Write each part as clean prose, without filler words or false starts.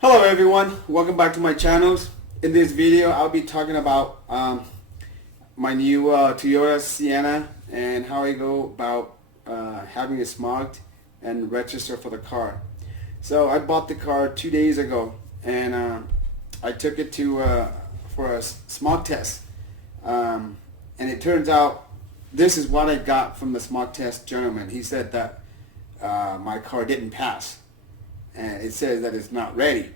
Hello everyone, welcome back to my channels. In this video I'll be talking about my new Toyota Sienna and how I go about having it smogged and register for the car. So I bought the car 2 days ago and I took it to for a smog test, and it turns out this is what I got from the smog test gentleman. He said that my car didn't pass, and it says that it's not ready.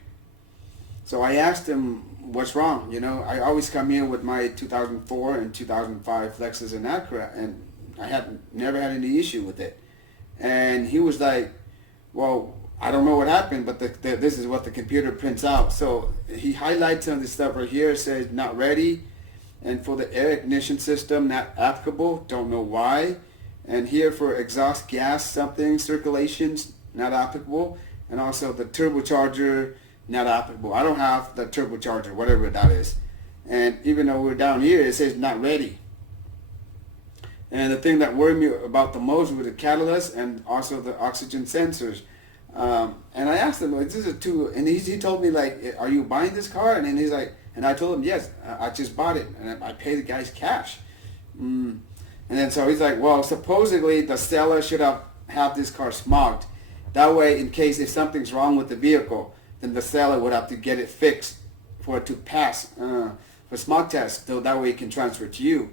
So I asked him what's wrong. You know, I always come in with my 2004 and 2005 Lexus and Acura, and I never had any issue with it. And he was like, well, I don't know what happened, but this is what the computer prints out. So he highlights some of this stuff right here. It says not ready, and for the air ignition system, not applicable, don't know why. And here for exhaust gas something circulations, not applicable. And also the turbocharger, not applicable. I don't have the turbocharger, whatever that is. And even though we're down here, it says not ready. And the thing that worried me about the most was the catalyst and also the oxygen sensors. And I asked him, this is a two, and he told me, like, are you buying this car? And then he's like, and I told him, yes, I just bought it, and I paid the guy's cash. And then so he's like, well, supposedly the seller should have this car smogged. That way, in case if something's wrong with the vehicle, then the seller would have to get it fixed for it to pass for smog test, so that way it can transfer to you.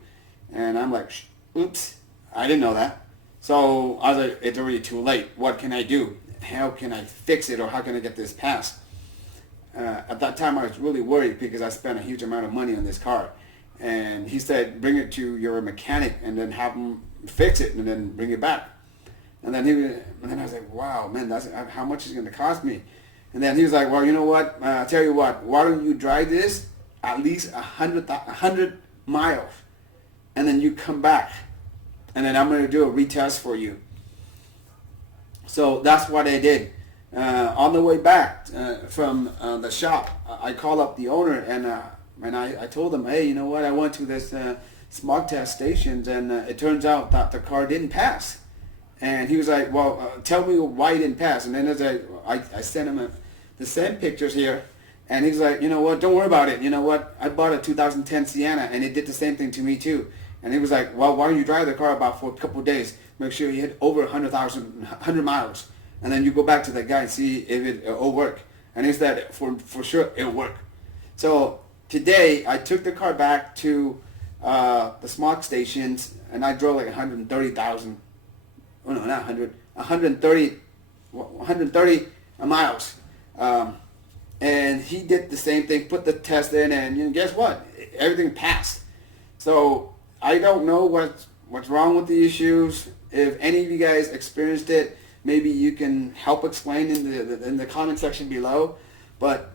And I'm like, oops, I didn't know that. So I was like, it's already too late. What can I do? How can I fix it, or how can I get this passed? At that time I was really worried because I spent a huge amount of money on this car. And he said, bring it to your mechanic and then have him fix it and then bring it back. And then I was like, wow, man, that's how much is it going to cost me? And then he was like, well, you know what? I'll tell you what. Why don't you drive this at least 100 miles, and then you come back, and then I'm going to do a retest for you. So that's what I did. On the way back from the shop, I called up the owner, and I told him, hey, you know what? I went to this smog test stations, and it turns out that the car didn't pass. And he was like, well, tell me why it didn't pass. And then as I sent him the same pictures here. And he's like, you know what, don't worry about it. You know what, I bought a 2010 Sienna, and it did the same thing to me too. And he was like, well, why don't you drive the car about for a couple of days? Make sure you hit over 100 miles. And then you go back to the guy and see if it'll work. And he said, for sure, it'll work. So today, I took the car back to the smog stations, and I drove like 130,000. Oh no, not 100, 130 miles. And he did the same thing, put the test in, and guess what? Everything passed. So I don't know what's wrong with the issues. If any of you guys experienced it, maybe you can help explain in the comment section below. But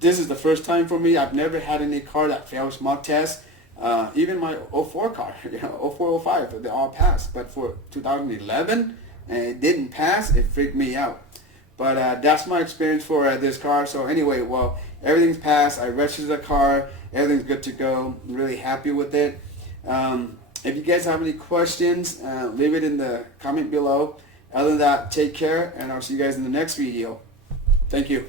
this is the first time for me. I've never had any car that failed smog test. Even my 04 car, 04, 05, they all passed. But for 2011, and it didn't pass, it freaked me out. But that's my experience for this car. So anyway, well, everything's passed. I registered the car. Everything's good to go. I'm really happy with it. If you guys have any questions, leave it in the comment below. Other than that, take care, and I'll see you guys in the next video. Thank you.